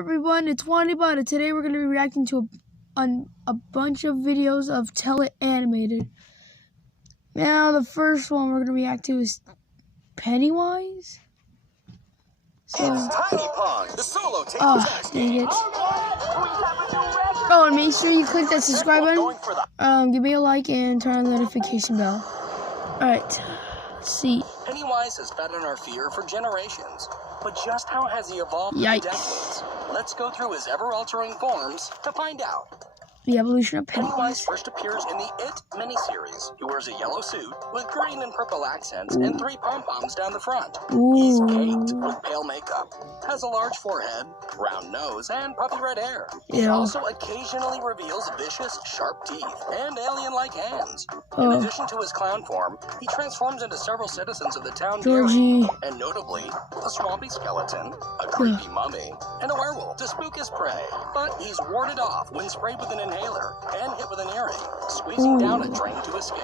everyone? It's Wandybot, and today we're going to be reacting to a bunch of videos of Animated. Now, the first one we're going to react to is Pennywise. So, it's Tiny Pong, the solo tape test. Dang it. Oh, and make sure you click that subscribe button, give me a like, and turn on the notification bell. Alright, let's see. Pennywise has fed on our fear for generations, but just how has he evolved in decades? Let's go through his ever-altering forms to find out. The evolution of Pennywise. Pennywise first appears in the It miniseries. He wears a yellow suit with green and purple accents and 3 pom-poms down the front. He's caked with pale makeup, has a large forehead, round nose, and puppy red hair. He also occasionally reveals vicious, sharp teeth and alien-like hands. In addition to his clown form, he transforms into several citizens of the town daily, and notably, a swampy skeleton, a creepy mummy, and a werewolf to spook his prey. But he's warded off when sprayed with an inhaler and hit with an earring, squeezing down a drain to escape.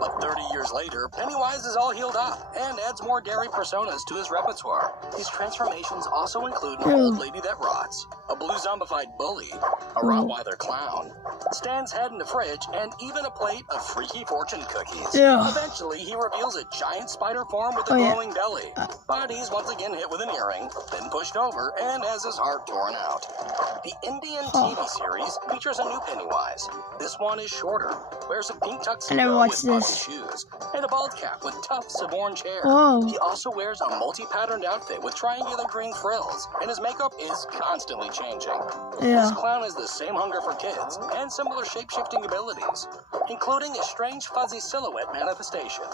But 30 years later, Pennywise is all healed up and adds more daring personas to his repertoire. His transformations also include an old lady that rots, a blue zombified bully, a Rottweiler clown, Stan's head in the fridge, and even a plate of freaky fortune cookies. Eventually, he reveals a giant spider form with a glowing belly, but he's once again hit with an earring, then pushed over, and has his heart torn out. The Indian TV series features a new Pennywise. This one is shorter, wears a pink tuxedo with puffy shoes, and a bald cap with tufts of orange hair. He also wears a multi-patterned outfit with triangular green frills, and his makeup is constantly changing. This clown has the same hunger for kids, and similar shape-shifting abilities, including a strange fuzzy silhouette manifestation.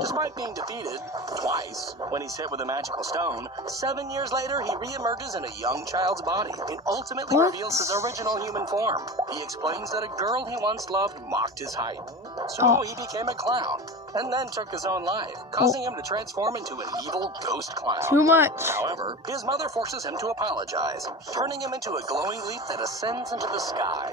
Despite being defeated twice when he's hit with a magical stone, 7 years later he re-emerges in a young child's body and ultimately reveals his original human form. He explains that a girl he once loved mocked his height, so he became a clown, and then took his own life, causing him to transform into an evil ghost clown. Too much. However, his mother forces him to apologize, turning him into a glowing leaf that ascends into the sky.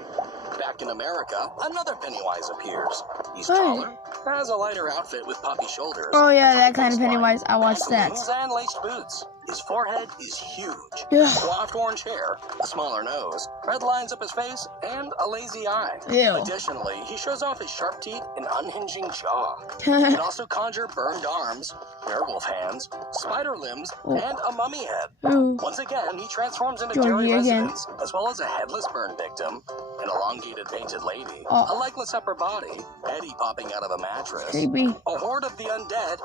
Back in America, another Pennywise appears. He's taller, has a lighter outfit with puffy shoulders. That kind of Pennywise. I watched that. And laced boots. His forehead is huge. Coiffed orange hair, a smaller nose, red lines up his face, and a lazy eye. Additionally, he shows off his sharp teeth and unhinging jaw. He can also conjure burned arms, werewolf hands, spider limbs, and a mummy head. Once again, he transforms into Derry residents, as well as a headless burn victim, an elongated painted lady, a legless upper body, Eddie popping out of a mattress, a horde of the undead,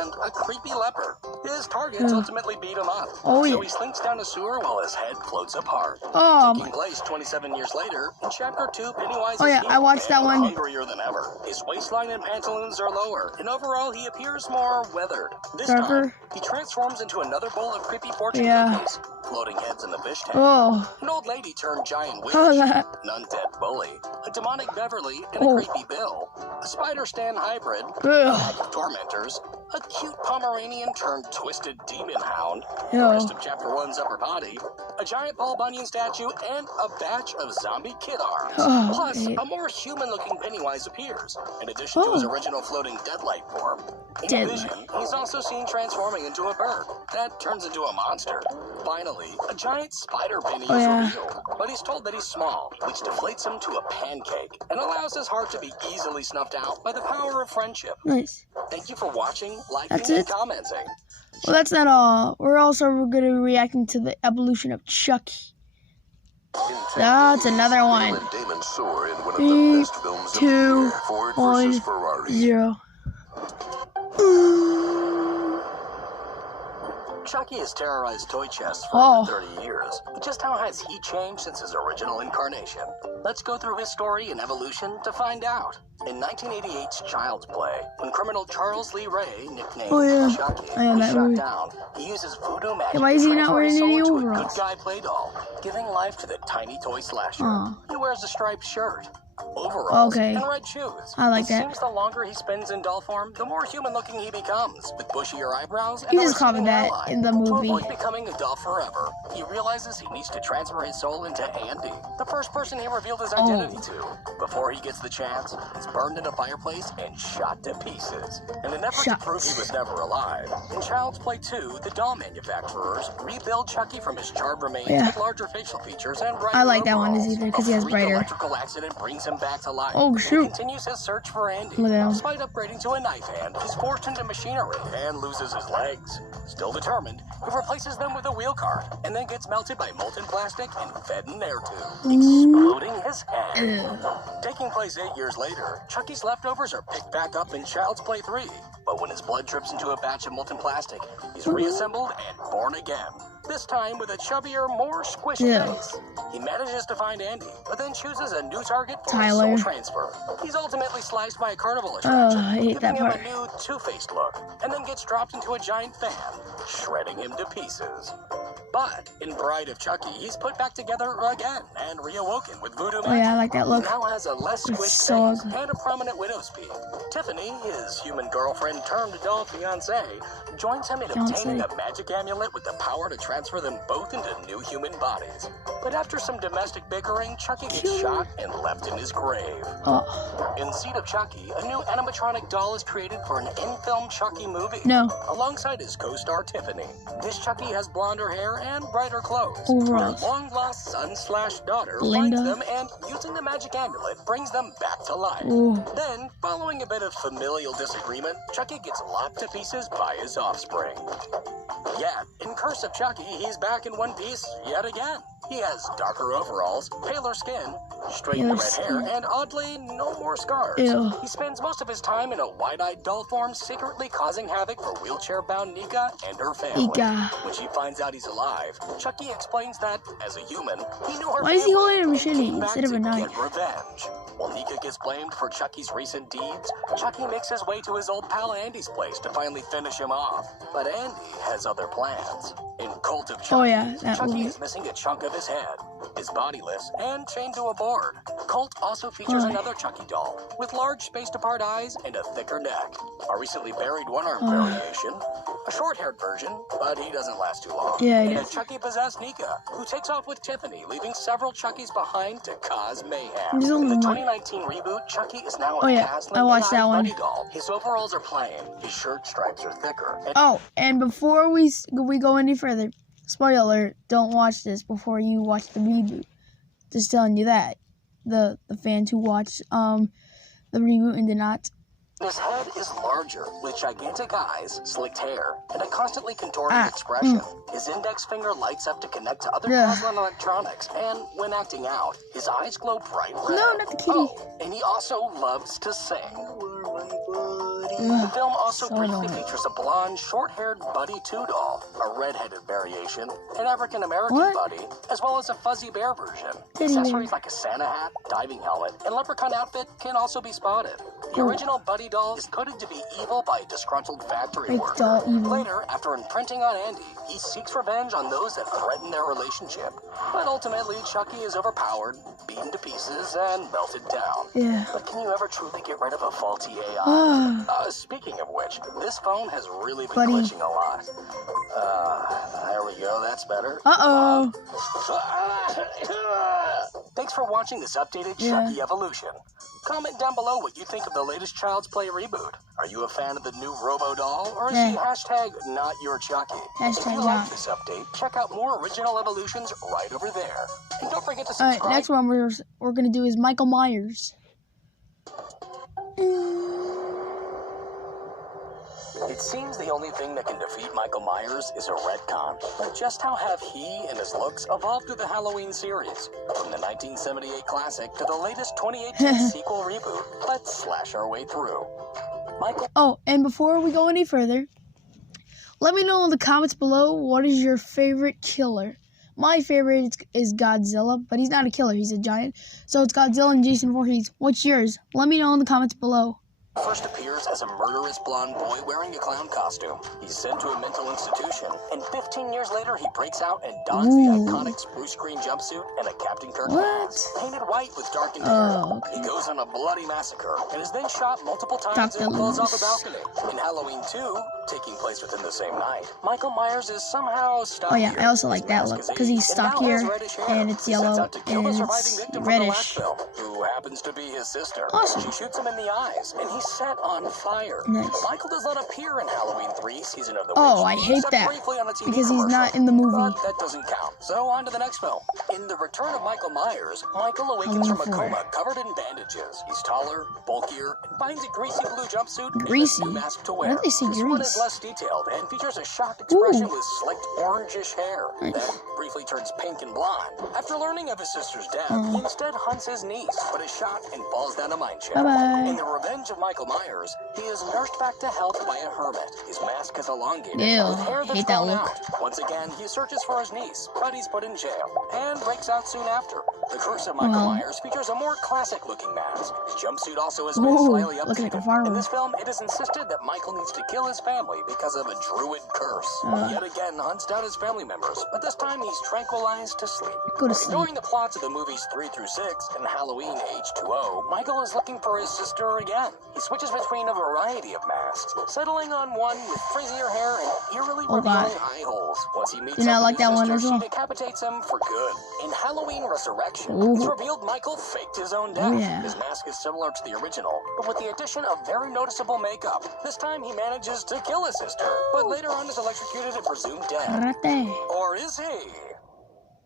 and a creepy leopard. His targets ultimately beat him up, so he slinks down a sewer while his head floats apart. Taking place 27 years later, in Chapter 2, Pennywise is I watched that one. Hungrier than ever. His waistline and pantaloons are lower, and overall he appears more weathered. This time, he transforms into another bowl of creepy fortune cookies, floating heads in the fish tank, an old lady turned giant witch, an undead bully, a demonic Beverly, and a creepy Bill, a spider Stan hybrid, a pack of tormentors, a cute Pomeranian turned twisted demon hound, the rest of Chapter 1's upper body, a giant Paul Bunyan statue, and a batch of zombie kid arms. Plus, a more human-looking Pennywise appears, in addition to his original floating deadlight form. In a vision, he's also seen transforming into a bird that turns into a monster. Finally, a giant spider Penny is revealed, but he's told that he's small, which deflates him to a pancake and allows his heart to be easily snuffed out by the power of friendship. Thank you for watching, liking, and commenting. Well, that's not all. We're also going to be reacting to the evolution of Chucky. That's another one. 3, 2, 1, 0. Chucky has terrorized toy chests for over 30 years, but just how has he changed since his original incarnation? Let's go through his story and evolution to find out. In 1988's Child's Play, when criminal Charles Lee Ray, nicknamed Chucky, was shot down, he uses voodoo magic to transfer his soul into a good guy play doll, giving life to the tiny toy slasher. He wears a striped shirt, overalls, Okay. and red shoes. I like it that. seems the longer he spends in doll form, the more human-looking he becomes, with bushier eyebrows and He a just called me receding that hairline. in the To movie. avoid becoming a doll forever, he realizes he needs to transfer his soul into Andy, the first person he revealed his identity to. Before he gets the chance, he's burned in a fireplace and shot to pieces. In an effort to prove he was never alive, in Child's Play 2, the doll manufacturers rebuild Chucky from his charred remains with larger facial features and brighter I like that one overalls. easier because he has brighter. Electrical accident brings him back to life. Oh, shoot. He continues his search for Andy. Look at him. Despite upgrading to a knife hand, he's forced into machinery and loses his legs. Still determined, he replaces them with a wheel cart and then gets melted by molten plastic and fed in air tube, exploding his head. Taking place 8 years later, Chucky's leftovers are picked back up in Child's Play 3. But when his blood drips into a batch of molten plastic, he's reassembled and born again. This time with a chubbier, more squishy face. He manages to find Andy, but then chooses a new target for his soul transfer. He's ultimately sliced by a carnival attraction, I hate that giving him part. a new two-faced look, and then gets dropped into a giant fan, shredding him to pieces. But in Bride of Chucky, he's put back together again and reawoken with voodoo magic. Oh yeah, I like that look. He now has a less squished face and a prominent widow's peak. Tiffany, his human girlfriend turned doll fiancé, joins him in obtaining a magic amulet with the power to transfer them both into new human bodies. But after some domestic bickering, Chucky gets shot and left in his grave. In Seed of Chucky, a new animatronic doll is created for an in-film Chucky movie. Alongside his co-star Tiffany. This Chucky has blonder hair and brighter clothes. Her long-lost son/daughter finds them and, using the magic amulet, brings them back to life. Then, following a bit of familial disagreement, Chucky gets lopped to pieces by his offspring. Yet, in Curse of Chucky, he's back in one piece yet again. He has darker overalls, paler skin, straightened red hair, and oddly, no more scars. He spends most of his time in a wide-eyed doll form, secretly causing havoc for wheelchair-bound Nika and her family. When she finds out he's alive, Chucky explains that, as a human, he knew her. Why is he holding a machete instead of a knife? Get revenge. While Nika gets blamed for Chucky's recent deeds, Chucky makes his way to his old pal Andy's place to finally finish him off. But Andy has other plans. In Cult of Chucky, Chucky is missing a chunk of his head, is bodiless, and chained to a board. Cult also features another Chucky doll, with large spaced-apart eyes and a thicker neck. A recently buried one-arm variation, a short-haired version, but he doesn't last too long. And a Chucky-possessed Nika, who takes off with Tiffany, leaving several Chuckies behind to cause mayhem. In the 2019 reboot, Chucky is now a I watched that one. doll. His overalls are plain, his shirt stripes are thicker. And before we go any further, spoiler alert, don't watch this before you watch the reboot. Just telling you that. The fans who watched the reboot and did not. His head is larger, with gigantic eyes, slicked hair, and a constantly contorted expression. His index finger lights up to connect to other Goslin electronics, and when acting out, his eyes glow bright red. No, not the kitty. And he also loves to sing. The film also briefly features a blonde, short-haired Buddy 2 doll, a red-headed variation, an African-American Buddy, as well as a fuzzy bear version. Accessories like a Santa hat, diving helmet, and leprechaun outfit can also be spotted. The original Buddy doll is coded to be evil by a disgruntled factory worker. Later, after imprinting on Andy, he seeks revenge on those that threaten their relationship. But ultimately, Chucky is overpowered, beaten to pieces, and melted down. But can you ever truly get rid of a faulty AI? Speaking of which, this phone has really been glitching a lot. There we go, that's better. Thanks for watching this updated Chucky evolution. Comment down below what you think of the latest Child's Play reboot. Are you a fan of the new Robo doll, or is he #not your Chucky? If you like this update, check out more original evolutions right over there. And don't forget to subscribe. Alright, next one we're gonna do is Michael Myers. It seems the only thing that can defeat Michael Myers is a retcon. But just how have he and his looks evolved through the Halloween series? From the 1978 classic to the latest 2018 sequel reboot, let's slash our way through. And before we go any further, let me know in the comments below what is your favorite killer. My favorite is Godzilla, but he's not a killer, he's a giant. So it's Godzilla and Jason Voorhees. What's yours? Let me know in the comments below. first appears as a murderous blonde boy wearing a clown costume. He's sent to a mental institution, and 15 years later he breaks out and dons the iconic spruce green jumpsuit and a Captain Kirk mask, painted white with darkened hair. He goes on a bloody massacre and is then shot multiple times and falls off a balcony. In Halloween 2, taking place within the same night, Michael Myers is somehow stuck here. I also like that look because he's stuck here and it's yellow and it's reddish. Who happens to be his sister. Awesome. She shoots him in the eyes and he's set on fire. Nice. Michael does not appear in Halloween 3 Season of the Witch. Oh, I hate that because he's not in the movie. But that doesn't count. So on to the next film. In The Return of Michael Myers, Michael awakens from a coma covered in bandages. He's taller, bulkier, and finds a greasy blue jumpsuit and a new mask to wear. Why did they say this one is less detailed and features a shocked expression with slicked orangish hair that briefly turns pink and blonde. After learning of his sister's death, he instead hunts his niece, but is shot and falls down a mine shaft. In The Revenge of Michael Myers, he is nursed back to health by a hermit. His mask is elongated with hair that's grown out. Once again, he searches for his niece, but he's put in jail and breaks out soon after. The Curse of Michael Myers features a more classic-looking mask. His jumpsuit also has been slightly updated. In this film, it is insisted that Michael needs to kill his family because of a druid curse. He yet again hunts down his family members, but this time he's tranquilized to sleep. Ignoring the plots of the movies 3 through 6 and Halloween H2O, Michael is looking for his sister again. He switches between a variety of masks, settling on one with frizzier hair and eerily revealing eye holes. Once he meets up with his sister, she decapitates him for good. In Halloween Resurrection, it's revealed Michael faked his own death. His mask is similar to the original, but with the addition of very noticeable makeup. This time he manages to kill his sister, but later on is electrocuted and presumed dead. Or is he?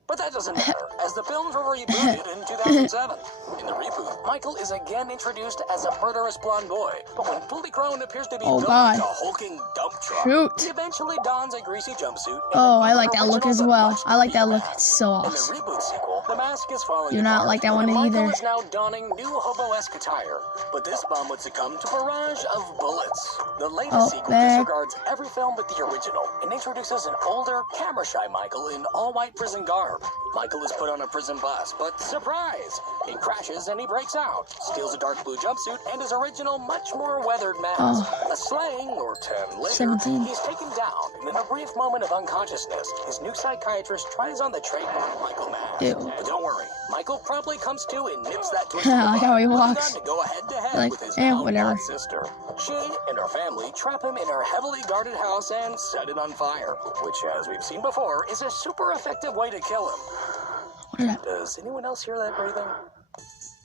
But that doesn't matter, as the films were rebooted in 2007. In the reboot, Michael is again introduced as a murderous blonde boy, but when fully grown appears to be built like a hulking dump truck. He eventually dons a greasy jumpsuit. I like that look as well. I like that look. It's so awesome. In the reboot sequel, the mask is falling Do not like that one either. Michael is now donning new hobo-esque attire, but this bomb would succumb to a barrage of bullets. The latest sequel disregards every film but the original and introduces an older, camera-shy Michael in all-white prison garb. Michael is put on a prison bus, but surprise! He crashes and he breaks out, steals a dark blue jumpsuit and his original, much more weathered mask. A slang or 10 later, he's taken down, and in a brief moment of unconsciousness, his new psychiatrist tries on the trademark Michael mask. But don't worry, Michael promptly comes to and nips that twist in the bud, how he walks. to go head-to-head with his now sister. She and her family trap him in her heavily guarded house and set it on fire, which, as we've seen before, is a super effective way to kill him. Does anyone else hear that breathing?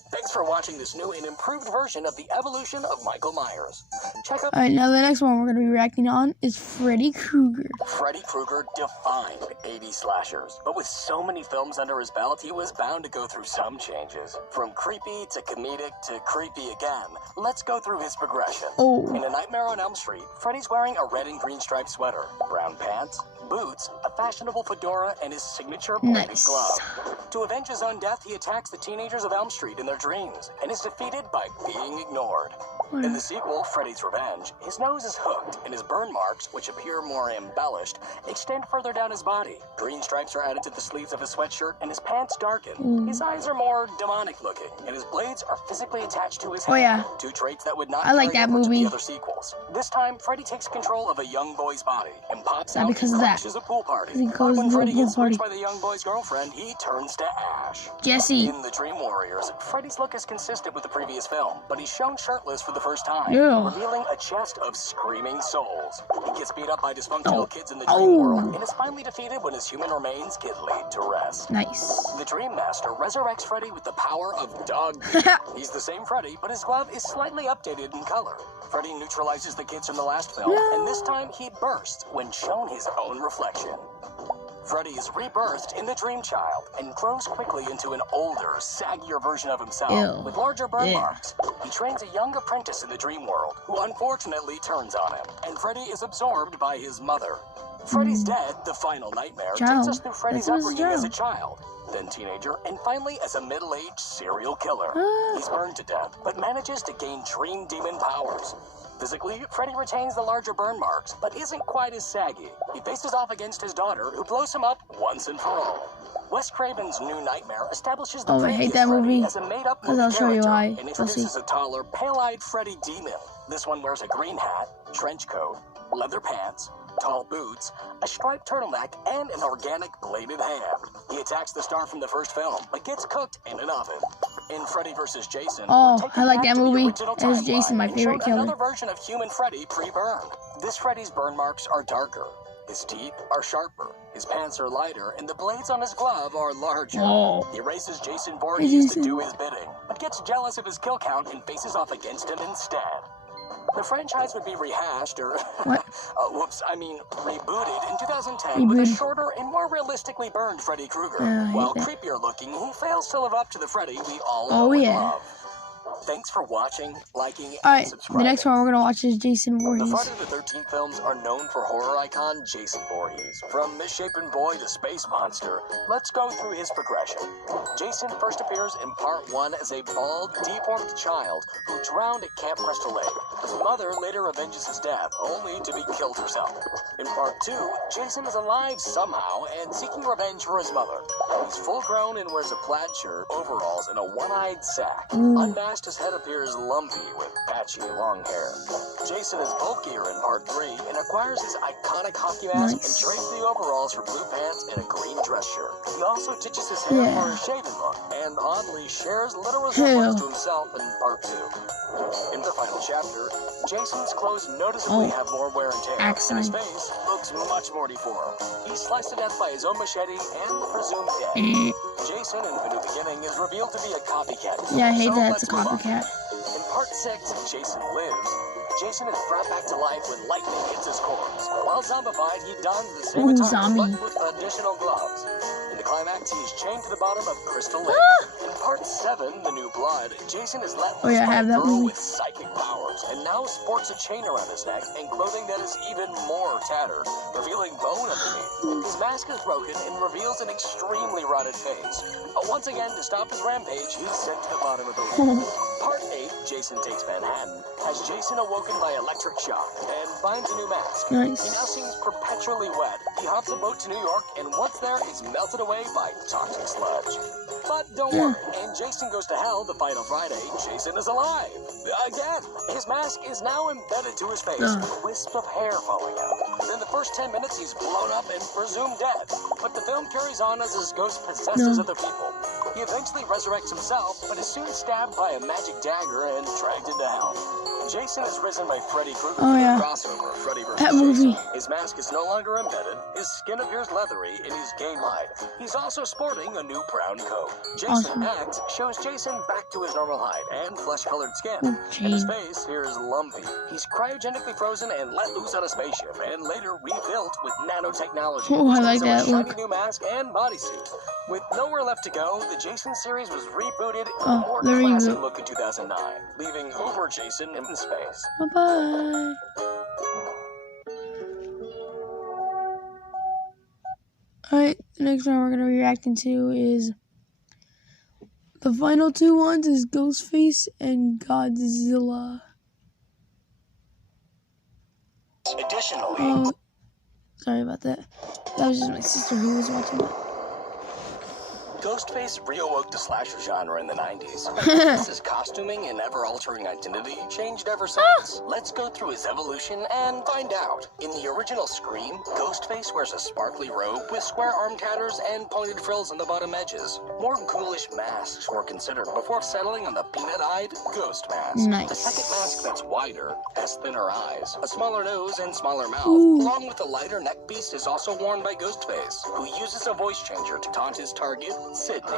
Thanks for watching this new and improved version of the evolution of Michael Myers. Check out. Alright, now the next one we're going to be reacting on is Freddy Krueger. Freddy Krueger defined 80s slashers, but with so many films under his belt, he was bound to go through some changes. From creepy to comedic to creepy again, let's go through his progression. In A Nightmare on Elm Street, Freddy's wearing a red and green striped sweater, brown pants, boots, a fashionable fedora, and his signature bladed glove. To avenge his own death, he attacks the teenagers of Elm Street in their dreams and is defeated by being ignored. In the sequel, Freddy's Revenge, his nose is hooked and his burn marks, which appear more embellished, extend further down his body. Green stripes are added to the sleeves of his sweatshirt and his pants darken. His eyes are more demonic looking and his blades are physically attached to his head. Two traits that would not carry over to the other sequels. This time, Freddy takes control of a young boy's body and pops out and crashes a pool party. When Freddy gets switched by the young boy's girlfriend, he turns to ash. Jesse. In The Dream Warriors, Freddy's look is consistent with the previous film, but he's shown shirtless for the first time, revealing a chest of screaming souls. He gets beat up by dysfunctional kids in the dream world, and is finally defeated when his human remains get laid to rest. The Dream Master resurrects Freddy with the power of dog. He's the same Freddy, but his glove is slightly updated in color. Freddy neutralizes the kids from the last film, and this time he bursts when shown his own reflection. Freddy is rebirthed in the Dream Child and grows quickly into an older, saggier version of himself with larger burn marks. He trains a young apprentice in the dream world who unfortunately turns on him, and Freddy is absorbed by his mother. Freddy's Dead, the final nightmare, takes us through Freddy's upbringing as a child, then teenager, and finally as a middle-aged serial killer. He's burned to death, but manages to gain dream demon powers. Physically, Freddy retains the larger burn marks, but isn't quite as saggy. He faces off against his daughter, who blows him up once and for all. Wes Craven's New Nightmare establishes the previous Freddy as a made-up movie character and introduces a taller, pale-eyed Freddy demon. This one wears a green hat, trench coat, leather pants, tall boots, a striped turtleneck, and an organic bladed hand. He attacks the star from the first film, but gets cooked in an oven. In Freddy vs. Jason, oh, I like that movie. As Jason, my favorite killer. Another version of human Freddy pre-burned. This Freddy's burn marks are darker. His teeth are sharper, his pants are lighter, and the blades on his glove are larger. Oh. He races Jason Voorhees to do his bidding, but gets jealous of his kill count and faces off against him instead. The franchise would be rehashed, or, rebooted in 2010 with a shorter and more realistically burned Freddy Krueger. While creepier looking, he fails to live up to the Freddy we all know and love. Thanks for watching, liking, and subscribing. The next one we're going to watch is Jason Voorhees. The Friday the 13th films are known for horror icon Jason Voorhees. From misshapen boy to space monster, let's go through his progression. Jason first appears in Part 1 as a bald, deformed child who drowned at Camp Crystal Lake. His mother later avenges his death, only to be killed herself. In Part 2, Jason is alive somehow and seeking revenge for his mother. He's full-grown and wears a plaid shirt, overalls, and a one-eyed sack. Unmasked, his head appears lumpy with patchy long hair. Jason is bulkier in Part 3 and acquires his iconic hockey mask and trades the overalls for blue pants and a green dress shirt. He also ditches his hair for a shaven look and oddly shares little resemblance to himself in Part 2. In the final chapter, Jason's clothes noticeably have more wear and tear, and his face looks much more deformed. He's sliced to death by his own machete and presumed dead. Jason in The New Beginning is revealed to be a copycat. Yeah, I hate that it's a copycat. In Part 6, Jason Lives, Jason is brought back to life when lightning hits his corpse. While zombified, he dons the same attire, but with additional gloves. In the climax, he is chained to the bottom of Crystal Lake. In Part 7, The New Blood, Jason is let loose by a girl with psychic powers, and now sports a chain around his neck and clothing that is even more tattered, revealing bone underneath. His mask is broken and reveals an extremely rotted face. Once again, to stop his rampage, he's sent to the bottom of the lake. Part 8, Jason Takes Manhattan, has Jason awoken by electric shock and finds a new mask. He now seems perpetually wet. He hops a boat to New York and once there is melted away by toxic sludge. But don't worry, and Jason Goes to Hell, the final Friday, Jason is alive. Again, his mask is now embedded to his face, with wisps of hair falling out. Within the first 10 minutes, he's blown up and presumed dead. But the film carries on as his ghost possesses other people. He eventually resurrects himself, but is soon stabbed by a magic dagger and dragged into hell. Jason is risen by Freddy Krueger crossover, Freddy vs. Jason. His mask is no longer embedded, his skin appears leathery, and he's game-eyed. He's also sporting a new brown coat. Jason X shows Jason back to his normal height and flesh-colored skin, and his face here is lumpy. He's cryogenically frozen and let loose on a spaceship, and later rebuilt with nanotechnology. I like that look. Shiny new mask and bodysuit. With nowhere left to go, the Jason series was rebooted in a more classic look in 2009, leaving Uber Jason in space. Bye-bye. Alright, the next one we're going to be reacting to is... The final two ones is Ghostface and Godzilla. Additionally... sorry about that. That was just my sister who was watching that. Ghostface reawoke the slasher genre in the 90s. His costuming and ever-altering identity changed ever since. Let's go through his evolution and find out. In the original Scream, Ghostface wears a sparkly robe with square arm tatters and pointed frills on the bottom edges. More ghoulish masks were considered before settling on the peanut-eyed Ghost mask. Nice. The second mask that's wider has thinner eyes, a smaller nose, and smaller mouth, along with a lighter neck piece is also worn by Ghostface, who uses a voice changer to taunt his target, Sydney.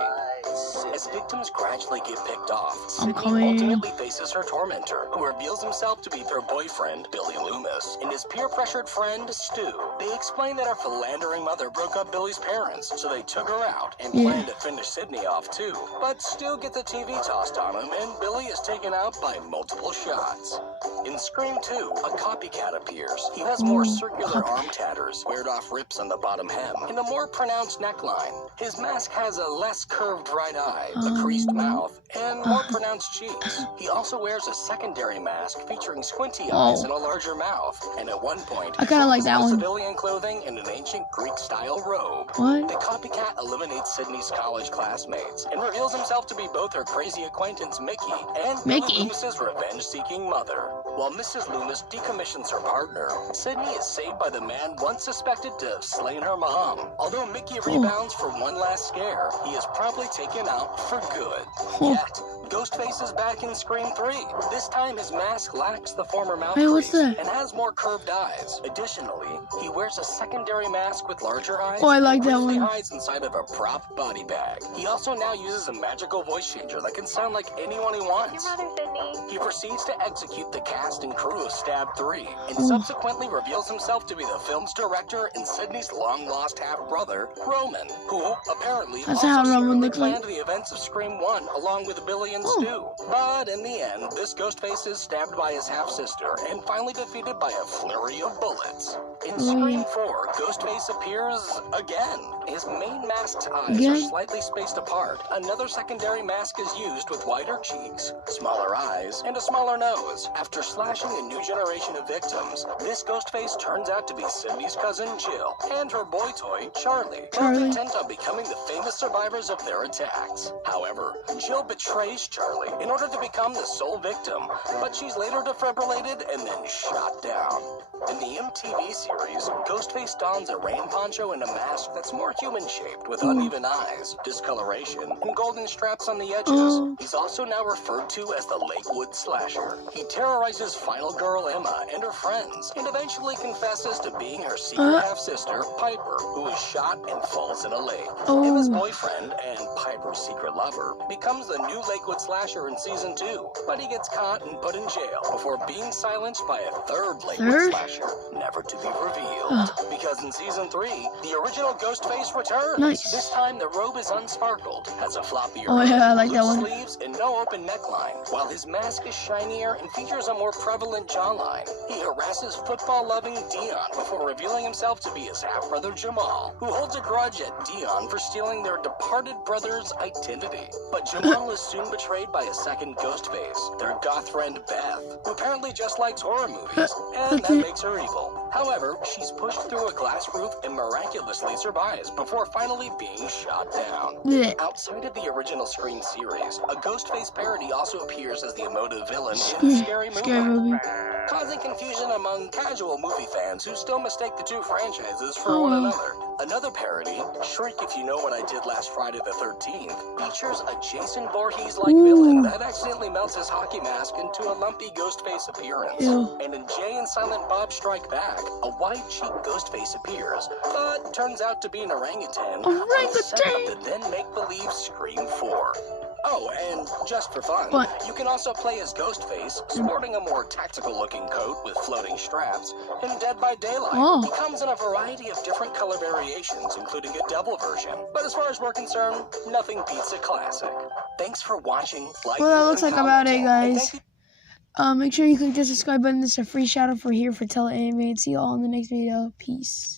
As victims gradually get picked off, Sydney ultimately faces her tormentor, who reveals himself to be her boyfriend, Billy Loomis, and his peer-pressured friend, Stu. They explain that her philandering mother broke up Billy's parents, so they took her out and planned to finish Sydney off too. But Stu gets the TV tossed on him, and Billy is taken out by multiple shots. In Scream 2, a copycat appears. He has more circular arm tatters, squared off rips on the bottom hem, and a more pronounced neckline. His mask has a less curved right eye, a creased mouth, and more pronounced cheeks. He also wears a secondary mask featuring squinty eyes and a larger mouth. And at one point, I kind of like that one. Civilian clothing and an ancient Greek-style robe. The copycat eliminates Sydney's college classmates and reveals himself to be both her crazy acquaintance Mickey and Billy Loomis's revenge-seeking mother. While Mrs. Loomis decommissions her partner, Sydney is saved by the man once suspected to have slain her mom. Although Mickey rebounds for one last scare, he is promptly taken out for good. Yet, Ghostface is back in Scream 3. This time his mask lacks the former mouth what's crease that? and has more curved eyes. Additionally, he wears a secondary mask with larger eyes. Oh, I like that Briefly one. hides inside of a prop body bag. He also now uses a magical voice changer that can sound like anyone he wants. Your mother, Sydney. He proceeds to execute the cast and crew of Stab 3 and subsequently reveals himself to be the film's director and Sydney's long-lost half-brother, Roman, who apparently That's how also Roman secretly looks like. planned the events of Scream 1 along with Billy and Stu. But in the end, this Ghostface is stabbed by his half-sister and finally defeated by a flurry of bullets. In Scream 4, Ghostface appears again. His main masked eyes are slightly spaced apart. Another secondary mask is used with wider cheeks, smaller eyes, and a smaller nose. After slashing a new generation of victims, this Ghostface turns out to be Cindy's cousin Jill and her boy toy Charlie, both intent on becoming the famous survivors of their attacks. However, Jill betrays Charlie in order to become the sole victim, but she's later defibrillated and then shot down. In the MTV series, Ghostface dons a rain poncho and a mask that's more human-shaped with uneven eyes, discoloration, and golden straps on the edges. He's also now referred to as the Lakewood Slasher. He terrorizes final girl Emma and her friends, and eventually confesses to being her secret half-sister, Piper, who is shot and falls in a lake. Emma's boyfriend and Piper's secret lover becomes the new Lakewood Slasher in season 2, but he gets caught and put in jail before being silenced by a third Lakewood Slasher, never to be revealed. Because in season 3, the original Ghostface returns. This time the robe is unsparkled, has a floppier loose sleeves, and no open neckline, while his mask is shinier and features a more prevalent jawline. He harasses football-loving Dion before revealing himself to be his half-brother Jamal, who holds a grudge at Dion for stealing their departed brother's identity. But Jamal is soon betrayed by a second Ghostface, their goth friend Beth, who apparently just likes horror movies, and that makes her evil. However, she's pushed through a glass roof and miraculously survives before finally being shot down. Outside of the original Scream series, a Ghostface parody also appears as the emotive villain in Scary Movie, causing confusion among casual movie fans who still mistake the two franchises for one another. Another parody, Shriek If You Know What I Did Last Friday the 13th, features a Jason Voorhees-like villain that accidentally melts his hockey mask into a lumpy Ghostface appearance. And in Jay and Silent Bob Strike Back, a white-cheeked Ghostface appears, but turns out to be an orangutan on the set of the then make-believe Scream 4. Oh, and just for fun, you can also play as Ghostface, sporting a more tactical-looking coat with floating straps, in Dead by Daylight. He comes in a variety of different color variations, including a devil version. But as far as we're concerned, nothing beats a classic. Thanks for watching. Well, that looks like about it, guys. Make sure you click the subscribe button. This is a free shout out for here for Tell It Animated. See you all in the next video. Peace.